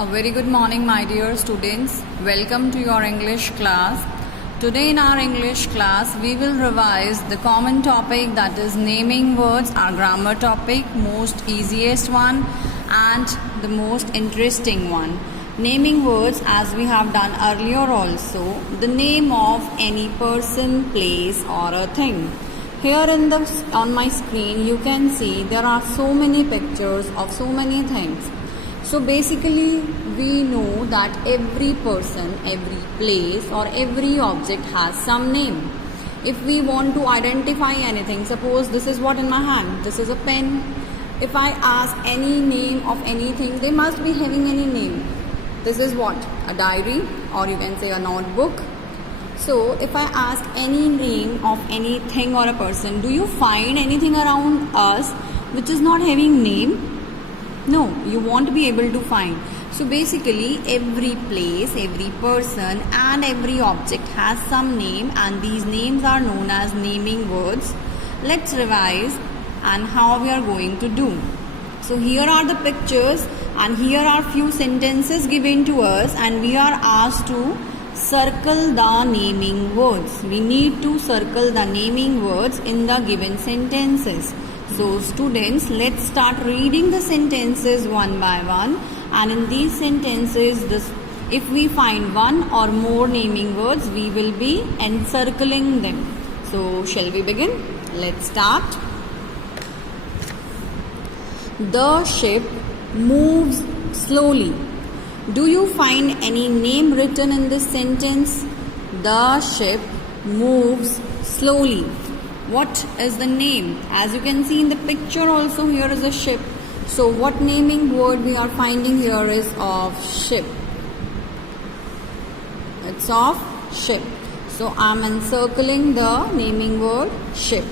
A very good morning, my dear students. Welcome to your English class. Today in our English class, we will revise the common topic, that is naming words, our grammar topic, most easiest one and the most interesting one. Naming words, as we have done earlier also, the name of any person, place or a thing. Here on my screen you can see there are so many pictures of so many things. So basically we know that every person, every place or every object has some name. If we want to identify anything, suppose this is what in my hand, this is a pen. If I ask any name of anything, they must be having any name. This is what? A diary, or you can say a notebook. So if I ask any name of anything or a person, do you find anything around us which is not having name? No, you won't be able to find. So basically every place, every person and every object has some name, and these names are known as naming words. Let's revise and how we are going to do. So here are the pictures and here are few sentences given to us, and we are asked to circle the naming words. We need to circle the naming words in the given sentences. So students, let's start reading the sentences one by one, and in these sentences, if we find one or more naming words, we will be encircling them. So shall we begin? Let's start. The ship moves slowly. Do you find any name written in this sentence? The ship moves slowly. What is the name? As you can see in the picture also, here is a ship. So what naming word we are finding here is of ship. It's of ship. So I'm encircling the naming word ship.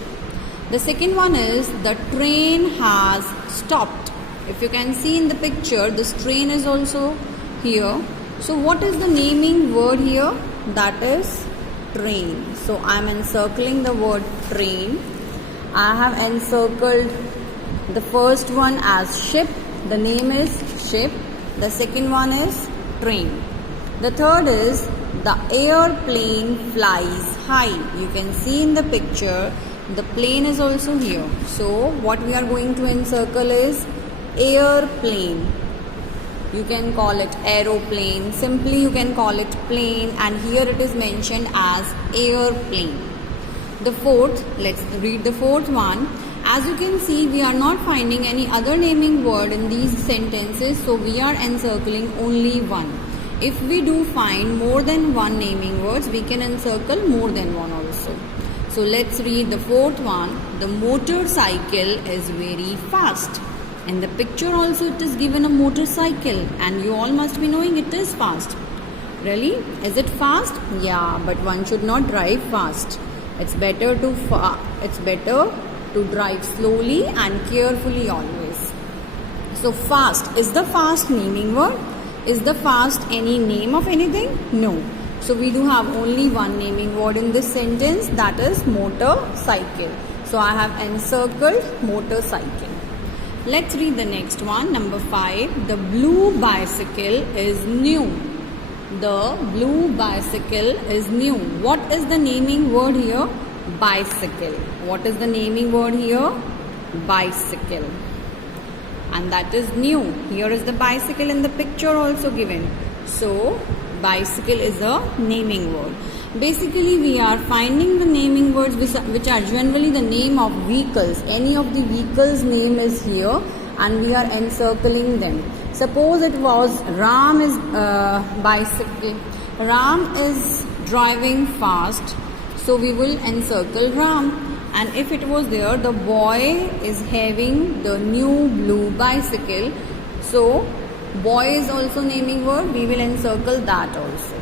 The second one is the train has stopped. If you can see in the picture, this train is also here. So what is the naming word here? That is train. So I am encircling the word train. I have encircled the first one as ship. The name is ship. The second one is train. The third is the airplane flies high. You can see in the picture the plane is also here. So what we are going to encircle is airplane. You can call it aeroplane, simply you can call it plane, and here it is mentioned as airplane. The fourth, let's read the fourth one. As you can see, we are not finding any other naming word in these sentences, so we are encircling only one. If we do find more than one naming words, we can encircle more than one also. So let's read the fourth one. The motorcycle is very fast. In the picture also it is given a motorcycle, and you all must be knowing it is fast. Really? Is it fast? Yeah, but one should not drive fast. It's better to drive slowly and carefully always. So fast, is the fast naming word? Is the fast any name of anything? No. So we do have only one naming word in this sentence, that is motorcycle. So I have encircled motorcycle. Let's read the next one, number 5. The blue bicycle is new. The blue bicycle is new. What is the naming word here? Bicycle. What is the naming word here? Bicycle. And that is new. Here is the bicycle in the picture also given. So bicycle is a naming word. Basically we are finding the naming words which are generally the name of vehicles. Any of the vehicles name is here and we are encircling them. Suppose it was Ram is bicycle. Ram is driving fast, so we will encircle Ram. And if it was there, the boy is having the new blue bicycle, so boy is also naming word, we will encircle that also.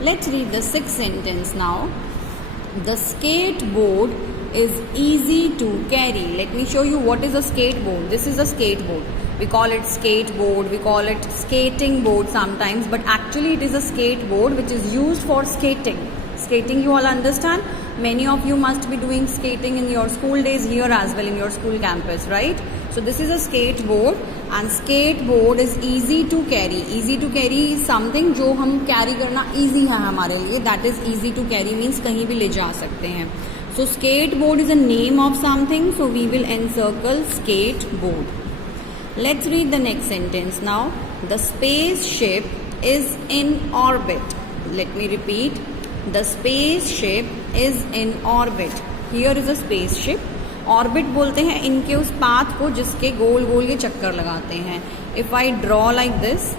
Let's read the sixth sentence now. The skateboard is easy to carry. Let me show you what is a skateboard. This is a skateboard. We call it skateboard, we call it skating board sometimes, but actually it is a skateboard which is used for skating. Skating, you all understand? Many of you must be doing skating in your school days here as well in your school campus, right? So this is a skateboard and skateboard is easy to carry. Easy to carry is something जो हम carry करना easy है हमारे लिए. That is easy to carry means कहीं भी ले जा सकते हैं. So skateboard is a name of something, so we will encircle skateboard. Let's read the next sentence now. The spaceship is in orbit. Let me repeat. The spaceship is in orbit. Here is a spaceship. Orbit बोलते हैं इनके उस path को जिसके गोल गोल ये चक्कर लगाते हैं. If I draw like this,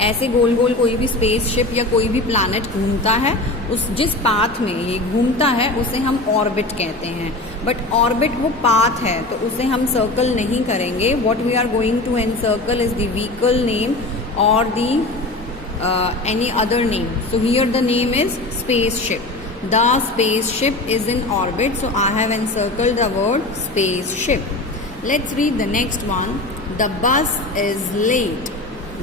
ऐसे गोल गोल कोई भी स्पेसशिप या कोई भी प्लैनेट घूमता है, उस जिस पाथ में ये घूमता है उसे हम ऑर्बिट कहते हैं. बट ऑर्बिट वो पाथ है तो उसे हम सर्कल नहीं करेंगे. What we are going to encircle is the vehicle name और the any other name. So here the name is spaceship. The spaceship is in orbit, so I have encircled the word spaceship. Let's read the next one. The bus is late.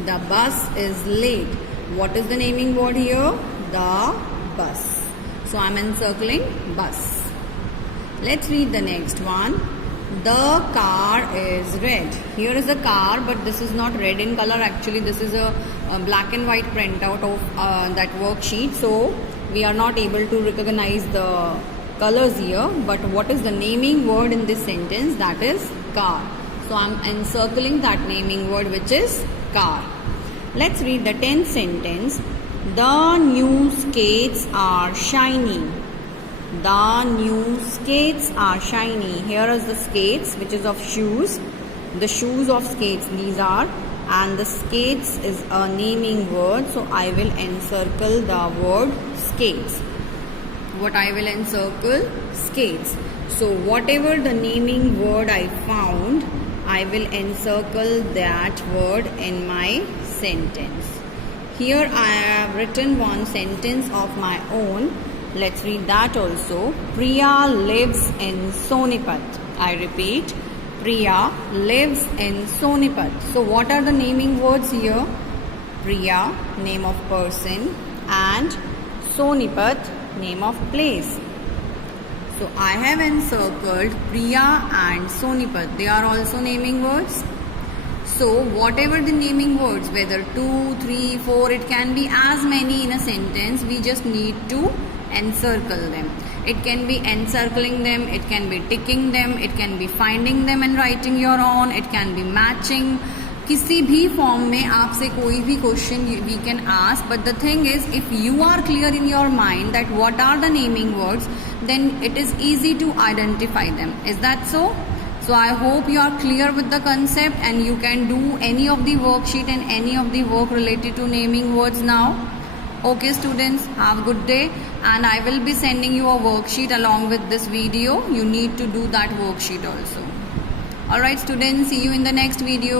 The bus is late. What is the naming word here? The bus. So I am encircling bus. Let's read the next one. The car is red. Here is a car, but this is not red in color. Actually, this is a black and white printout of that worksheet. So we are not able to recognize the colors here. But what is the naming word in this sentence? That is car. So I am encircling that naming word, which is car. Let's read the 10th sentence. The new skates are shiny. The new skates are shiny. Here is the skates, which is of shoes. The shoes of skates, these are. And the skates is a naming word. So I will encircle the word skates. What I will encircle? Skates. So whatever the naming word I found, I will encircle that word in my sentence. Here I have written one sentence of my own. Let's read that also. Priya lives in Sonipat. I repeat, Priya lives in Sonipat. So what are the naming words here? Priya, name of person, and Sonipat, name of place. So I have encircled Priya and Sonipat. They are also naming words. So whatever the naming words, whether 2, 3, 4, it can be as many in a sentence. We just need to encircle them. It can be encircling them, it can be ticking them, it can be finding them and writing your own, it can be matching. किसी भी form में आपसे कोई भी question we can ask, but the thing is, if you are clear in your mind that what are the naming words, then it is easy to identify them. Is that so? So I hope you are clear with the concept and you can do any of the worksheet and any of the work related to naming words now. Okay students, have a good day, and I will be sending you a worksheet along with this video. You need to do that worksheet also. Alright students, see you in the next video.